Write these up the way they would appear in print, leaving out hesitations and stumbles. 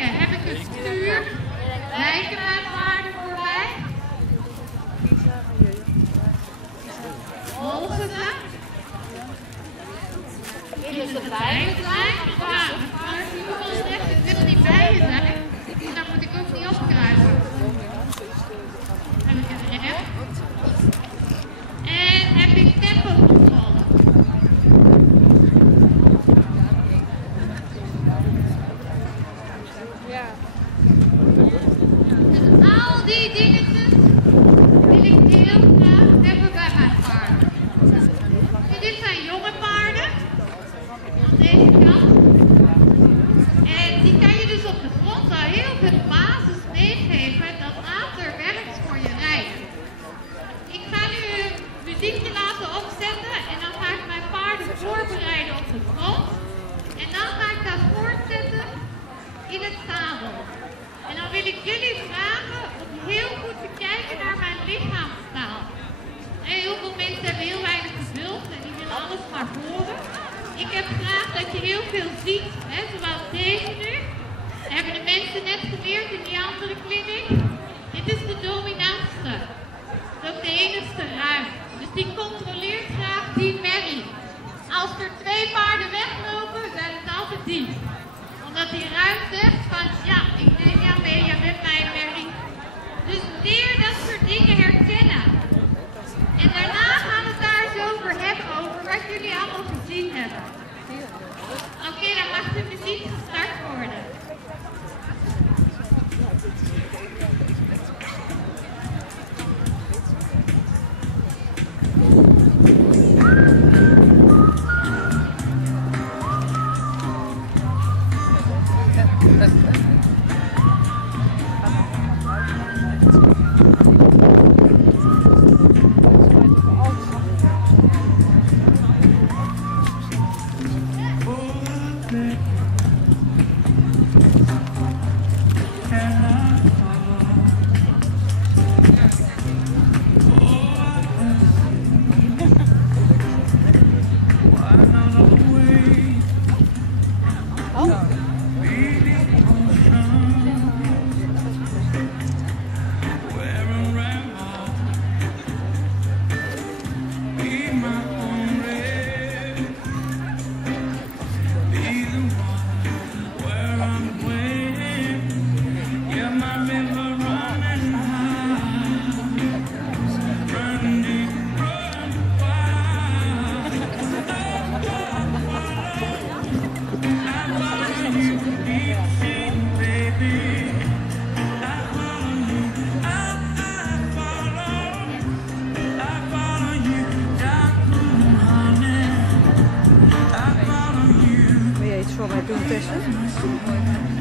kijken, heb ik een stuur? Lijken mijn paarden voor mij? Mogen ze? Willen ze bij me zijn? Ja, maar als iemand zegt, ik wil niet bij je zijn, dan moet ik ook niet opkruipen. Heb ik het recht? En heb ik tempocontrole? Ja. Dus al die dingetjes wil ik heel graag hebben bij mijn paarden. En dit zijn jonge paarden, aan deze kant. En die kan je dus op de grond al heel veel basis meegeven dat later werkt voor je rijden. Ik ga nu een muziekje laten opzetten en dan ga ik mijn paarden voorbereiden op de grond. En dan ga ik dat voortzetten in het zadel. En dan wil ik jullie vragen om heel goed te kijken naar mijn lichaamstaal. Heel veel mensen hebben heel weinig geduld en die willen alles maar horen. Ik heb graag dat je heel veel ziet, hè, zoals deze nu. Dat hebben de mensen net geleerd in die andere kliniek. Dit is de dominantste. Dat is ook de enigste ruim. Dus die controleert graag die merrie. Als er 2 paarden weglopen, zijn het altijd die. Omdat die ruim zegt van, ja, ik neem jou mee, jij bent mijn merrie. Dus leer dat soort dingen herkennen. En daarna gaan we het daar eens over hebben, over wat jullie allemaal gezien hebben. Oké, dan mag de muziek gestart worden.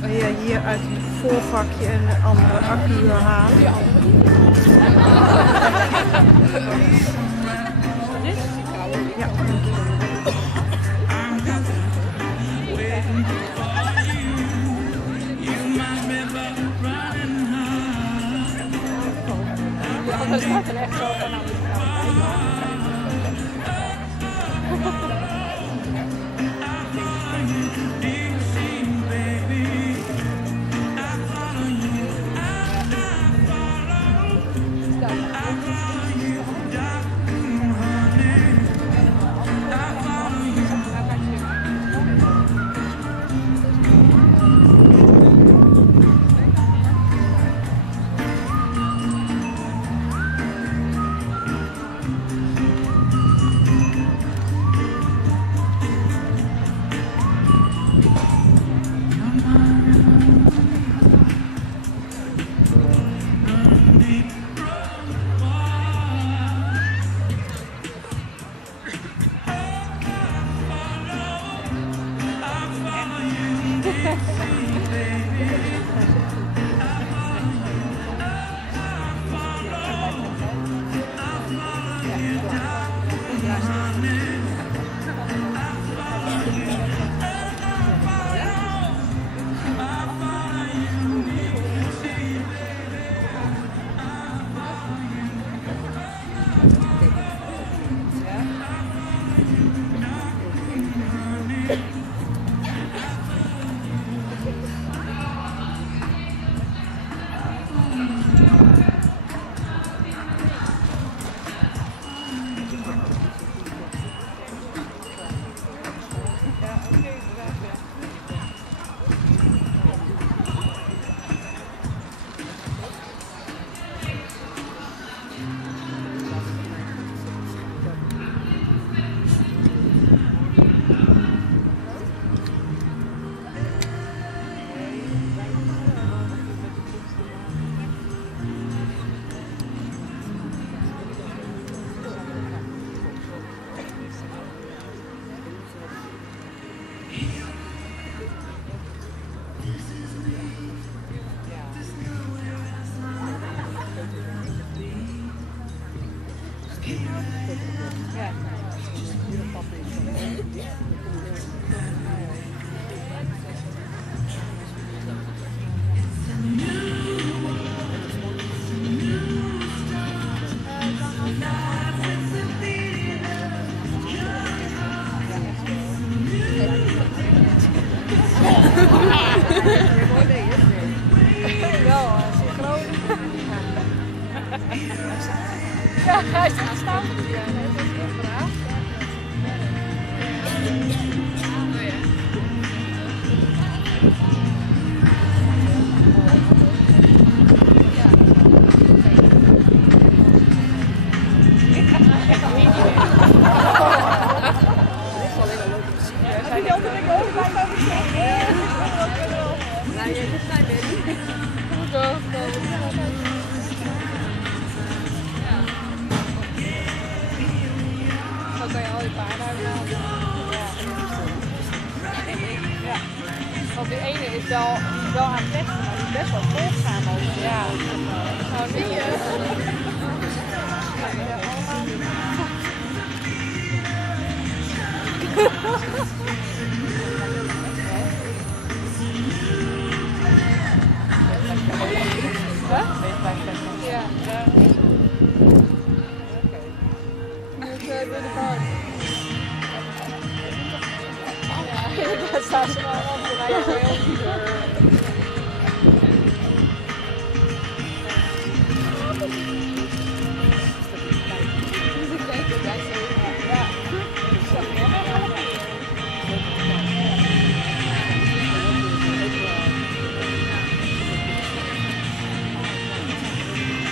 Wil je hier uit het voorvakje een andere accu halen? Ja. Ja. Er staat er echt zo van aan de Wel, synchroon. Ja, hij is aan staan. Ja, hij is echt braaf. Dan kan je al je paarden uithalen. Ja. Want die ene is wel aan het testen, maar die is best wel volgzaam ook. Ja. Nou, zie je. Ja. Door de baan. Ja, daar staan ze wel op. Daar rijden ze heel goed door. Ik denk dat jij zo... Ja.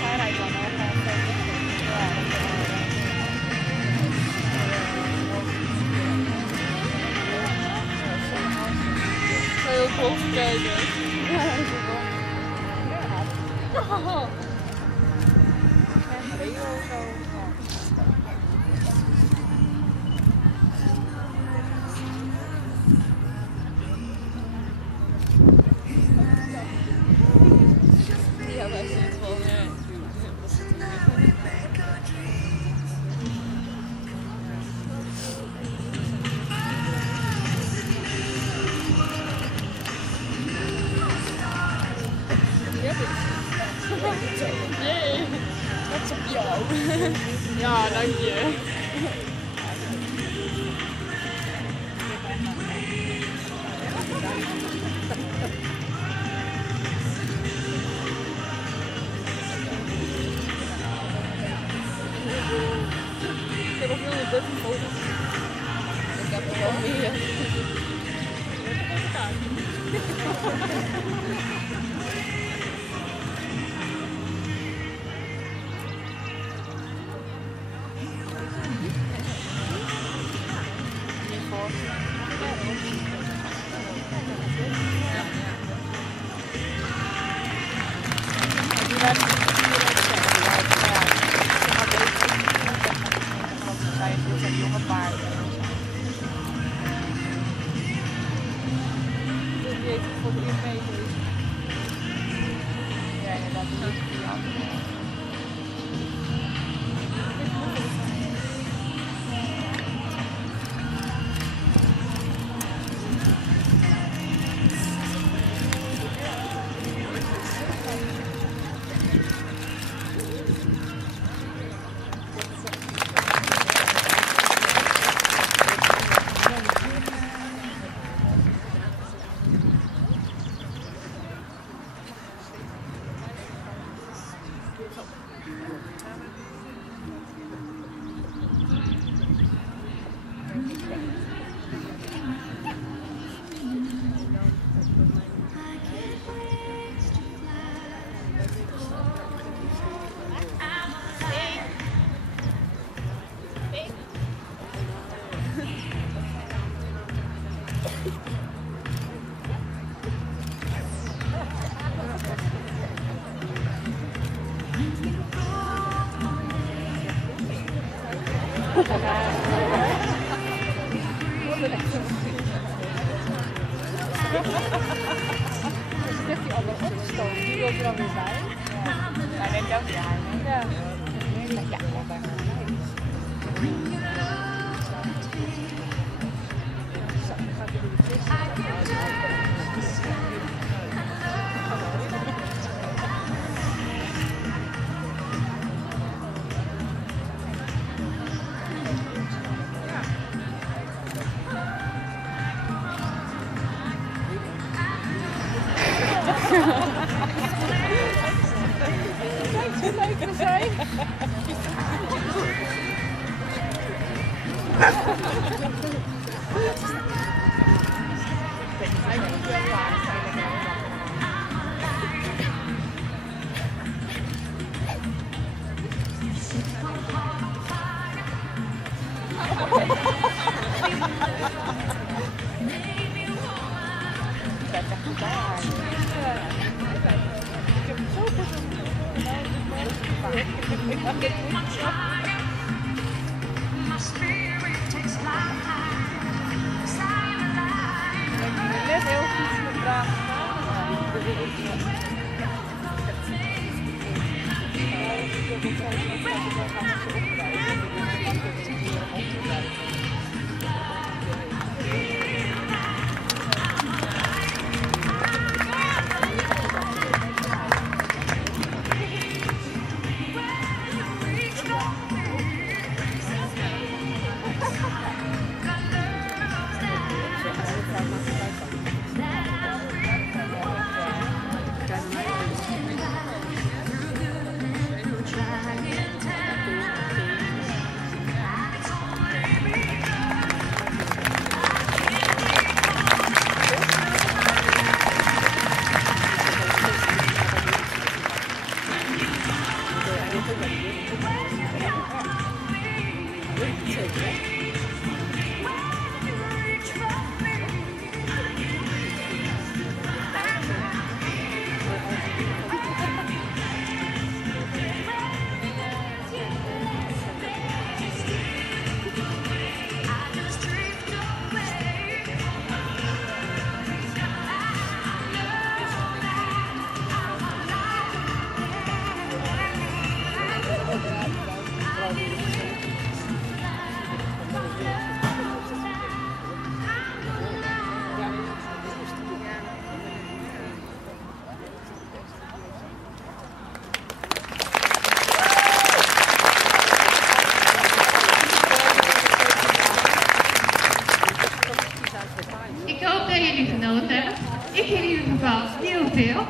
Zij rijdt dan ook. Heel cool te kijken. Ja, dat is wel. Ja. En Leo of zo. Ja, wij zien het wel. Nee, dat is op jou. Ja, dank je. Ik heb nog 130 vogels. Ik heb er wel meer. Jonge paarden. Die heeft voor 3 meter. Ja, inderdaad, die heeft die andere. Die wil er dan weer bij. Ja, neemt jou weer aan. Ja. Ja, Net heel goed met dragen. Ik hoop dat jullie genoten hebben. Ik in ieder geval heel veel.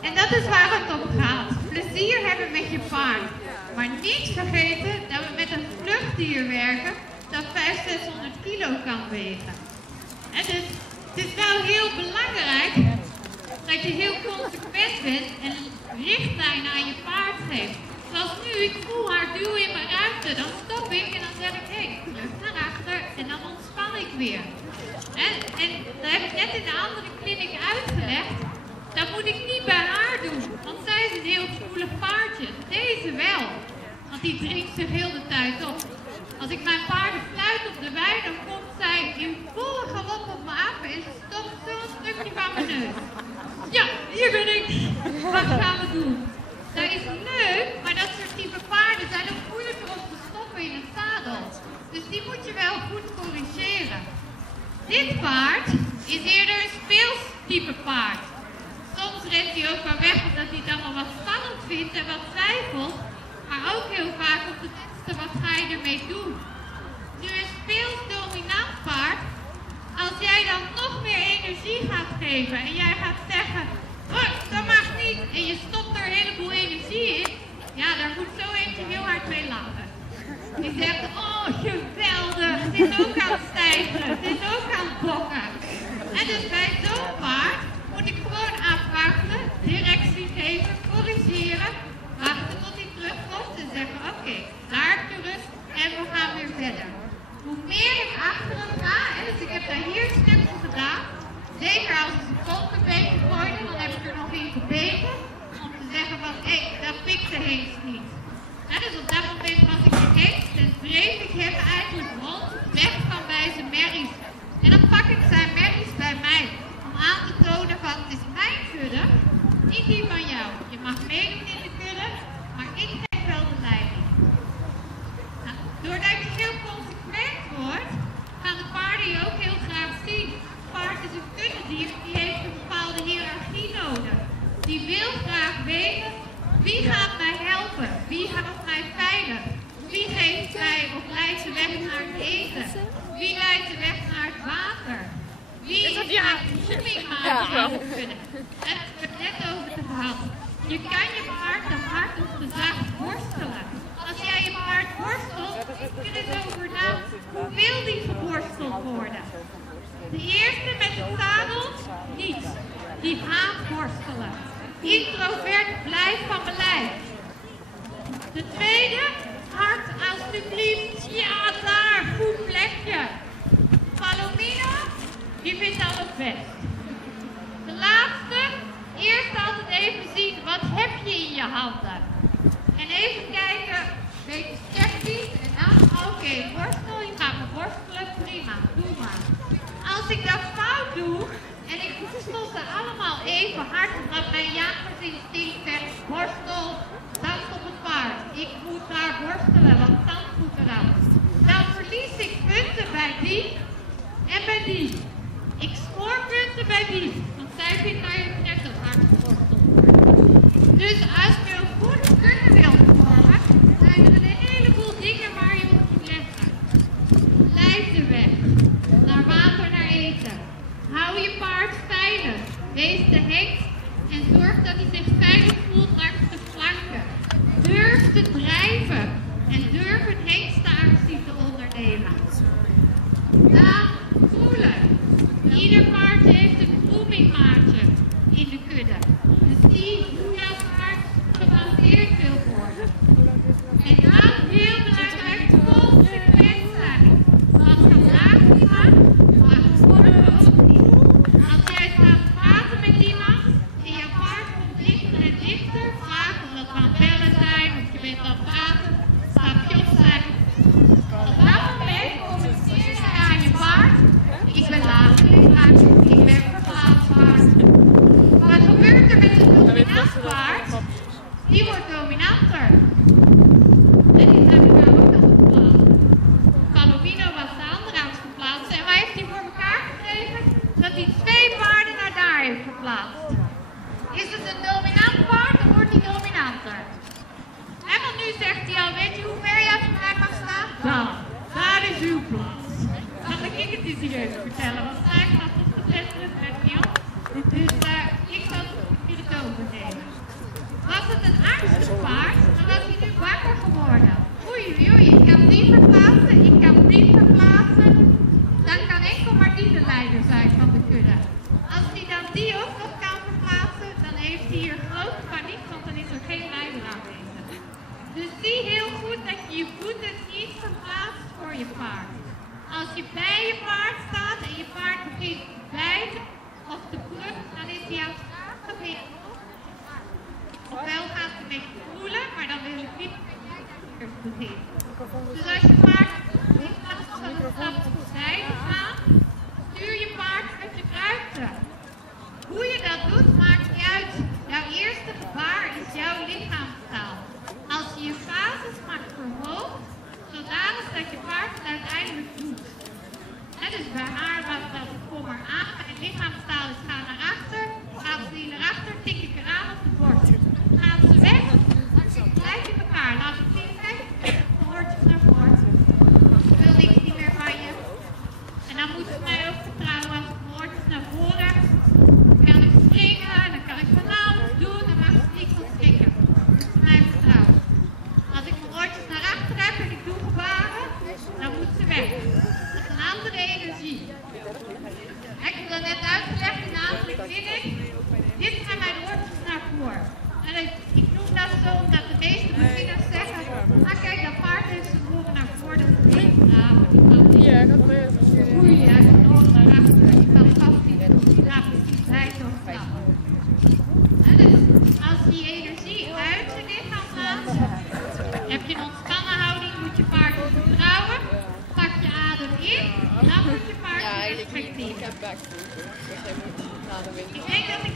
En dat is waar het om gaat. Plezier hebben met je paard. Maar niet vergeten dat we met een vluchtdier werken dat 500-600 kilo kan wegen. En dus het is wel heel belangrijk dat je heel consequent bent en richtlijnen aan je paard geeft. Zoals nu, ik voel haar duwen in mijn ruimte, dan stop ik en dan zeg ik, hé, vlucht naar achter en dan ontspan ik weer. En dat heb ik net in de andere kliniek uitgelegd. Dat moet ik niet bij haar doen, want zij is een heel gevoelig paardje. Deze wel, want die drinkt zich heel de tijd op. Als ik mijn paarden fluit op de wei, dan komt zij in volle galop op me af en ze stopt zo'n stukje van mijn neus. Ja, hier ben ik. Wat gaan we doen? Dat is leuk, maar dat soort type paarden zijn ook moeilijker om te stoppen in het zadel. Dus die moet je wel goed corrigeren. Dit paard is eerder een speels type paard. Soms rent hij ook wel weg omdat hij het allemaal wat spannend vindt en wat twijfelt. Maar ook heel vaak op het minste, wat ga je ermee doen? Nu een speels dominant paard, als jij dan nog meer energie gaat geven en jij gaat zeggen, oh, dat mag niet, en je stopt er een heleboel energie in, ja, daar moet zo eentje heel hard mee lachen. Die zegt, oh, geweldig, het is ook aan het stijgen, het is ook aan het bokken. En dus bij zo'n paard moet ik gewoon afwachten, directie geven, corrigeren, wachten tot hij terugkomt en zeggen, oké, daar heb je rust en we gaan weer verder. Hoe meer ik achter hem ga, dus ik heb daar hier stukjes gedaan, zeker als ik zijn kont een beetje gooide, dan heb ik er nog in gebeten, om te zeggen van, hé, dat pikte Heens niet. Ja, dus op dat moment was ik vergeten en dreef ik hem eigenlijk rond, weg van bij zijn merries. En dan pak ik zijn merries bij mij, om aan te tonen van, het is mijn kudde, niet die van jou. Je mag meedoen in de kudde, maar ik heb wel de leiding. Nou, doordat je heel consequent wordt, gaan de paarden je ook heel graag zien. Het paard is een kuddedier, die heeft een bepaalde hiërarchie nodig. Die wil graag weten, wie gaat mij helpen? Wie houdt mij veilig? Wie geeft mij of leidt de weg naar het eten? Wie leidt de weg naar het water? Wie gaat voeding maken in de kudde? Daar hebben we het net over gehad. Je kan je paard te hard of te zacht De eerste met de zadel, niet. Die haat worstelen. Introvert, blijf van mijn lijf. De tweede, hart alsjeblieft. Ja, daar, goed plekje. Palomino, die vindt alles best. De laatste, eerst altijd even zien, wat heb je in je handen? En even kijken, een beetje sceptisch. En dan, oké, worstel, je gaat me worstelen, prima, doe maar. Als ik dat fout doe, en ik worstel ze allemaal even hard, omdat mijn jagersinstinct zegt, worstel, dans op het paard. Ik moet daar worstelen, want dan moet eraf. Dan verlies ik punten bij die en bij die. Ik scoor punten bij die, want zij vindt mij ook net zo hard geworsteld. Dus als je een goed kunnen wilt vormen, zijn er een heleboel dingen waar je op moet letten. Leid de weg, naar water, naar eten. Hou je paard veilig, wees de hengst en zorg dat hij zich veilig voelt langs de flanken. Durf te drijven en durf een hengstenactie te ondernemen. Dan voelen. Ieder paard heeft een groomingmaatje in de kudde. Dus zie hoe dat paard gebalanceerd wil worden. En dan heel belangrijk, consequent zijn. Wat vandaag gaat, maar morgen ook niet. Als jij staat praten met iemand en je paard komt dichter en dichter, vraag of dat aan bellen zijn of je bent aan het praten, stapjes zijn. Op dat moment communiceer je aan je paard. Ik ben later, ik ben verplaatsbaar. Wat gebeurt er met een dominant paard? Die wordt dominanter. En die zijn elkaar ook nog verplaatst. Palomino was de andere aan het verplaatsen. En wat heeft hij voor elkaar gekregen? Dat hij 2 paarden naar daar heeft verplaatst. Is het een dominant paard, dan wordt hij dominanter. En want nu zegt hij al, weet je hoe ver jij van mij mag staan? Daar is uw plaats. Dan ga ik het eens serieus vertellen, want zij gaat op de beste met niet op. Dus ik zal het overnemen. Was het een angstig paard, dan was hij nu wakker geworden. Oei, oei, ik kan die verplaatsen, ik kan die verplaatsen. Dan kan enkel maar die de leider zijn van de kudde. Als hij dan die ook nog kan verplaatsen, dan heeft hij hier grote paniek, want dan is er geen leider aanwezig. Dus zie heel goed dat je je voeten niet verplaatst voor je paard. Als je bij je paard staat en je paard begint te bijten of te plukken, dan is hij aan het beginnen. Ofwel gaat hij een beetje voelen, maar dan wil ik niet eerst beginnen. Dus als je paard in plaats van een stap opzij te gaan, stuur je paard met je kruisten. Hoe je dat doet, maakt niet uit. Jouw eerste gebaar is jouw lichaamstaal. Als je je basismacht verhoogt, zodanig dat je paard het uiteindelijk doet. Dus bij haar was dat kom maar aan, en lichaamstaal is ga naar achter, gaat ze niet naar achter, tik ik eraan op de borst. Gaan ze weg, blijf in elkaar, laat het zien weg, woordjes naar voren. Wil ik niet meer van je. En dan moet ze mij ook vertrouwen als ik woordjes naar voren. Dan kan ik springen, dan kan ik van alles doen, dan mag ze niet van schrikken. Dus ze mij vertrouwen. Als ik mijn woordjes naar achter heb en ik doe gebaren, dan moet ze weg. Dat is een andere energie. Ik heb dat net uitgelegd in de andere clinic. Dit zijn mijn woordjes naar voren. En ik noem dat zo omdat de meeste beginners zeggen, ah kijk, dat paard heeft zijn oren naar voren, dat is niet braaf. Ja, dat weet ik. Oei, hij heeft zijn oren naar achter. Ik kan vast niet precies wijzen of dat. Dus als die energie uit je lichaam gaat, heb je een ontspannen houding, moet je paard vertrouwen, pak je adem in, dan moet je paard respecteren. Ik heb backfoot, dus jij moet adem in. Ik denk dat ik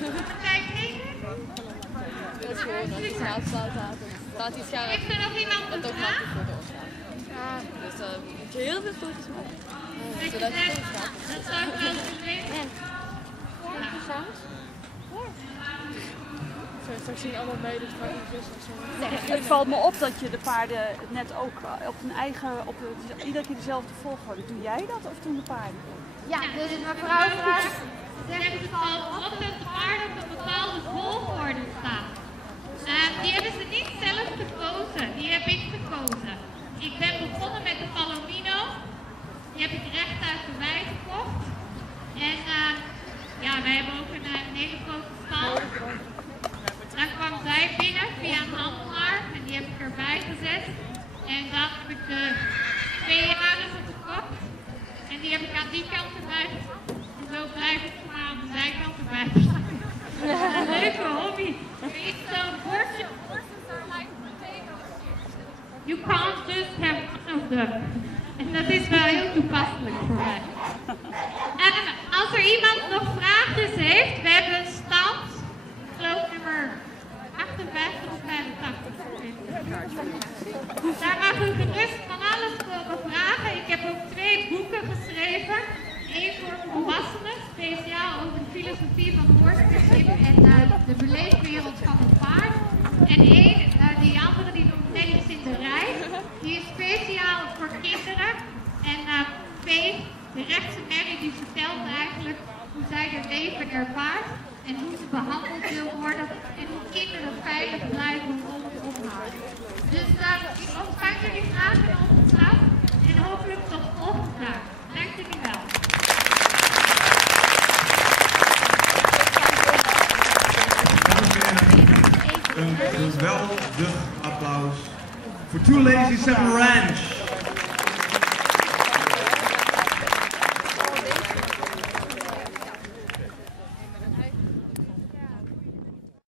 mijn tijd heen heb. Dat is gewoon nog iets staat iets gaan. Heeft er nog iemand Dat een ook vraag? makkelijk voor ons gaat. Dus dan moet je heel veel foto's maken. Dat je Zodat het zegt, goed gaat. dat zou ik wel eens weten. Straks zien allemaal mee, dus ga ik dus zo. Het valt me op dat je de paarden net ook op hun eigen, iedere keer dezelfde volgorde. Doe jij dat of doen de paarden? Ja, dus mevrouw vraagt, zegt het valt op dat de paarden op een bepaalde volgorde staan. Die hebben ze niet zelf gekozen, die heb ik gekozen. Ik ben begonnen met de Palomino, die heb ik recht uit de wei gekocht. een hele grote stal. Dan kwam zij binnen via een handelaar en die heb ik erbij gezet. En dan heb ik de 2 jaren gekocht. En die heb ik aan die kant erbij gezet. En zo blijf ik maar aan de zijkant erbij staan. Een leuke hobby. It's so worship. You can't just have one of them. En dat is wel heel toepasselijk voor mij. En als er iemand nog vraagjes heeft, we hebben een stand. Ik geloof nummer 58 of 85. Daar mag u gerust van alles komen vragen. Ik heb ook 2 boeken geschreven. Eén voor volwassenen, speciaal over de filosofie van horsemanship en de beleefwereld van het paard. En die andere die nog net is in de rij, die is speciaal voor kinderen. En Faith, de rechtse Mary, die vertelt eigenlijk hoe zij het leven ervaart en hoe ze behandeld wil worden en hoe kinderen veilig blijven rondom haar. Dus ik ontvang jullie vragen op de trap en hopelijk tot volgende dag. Dank jullie wel. Een geweldig applaus voor Two Lazy Seven Ranch.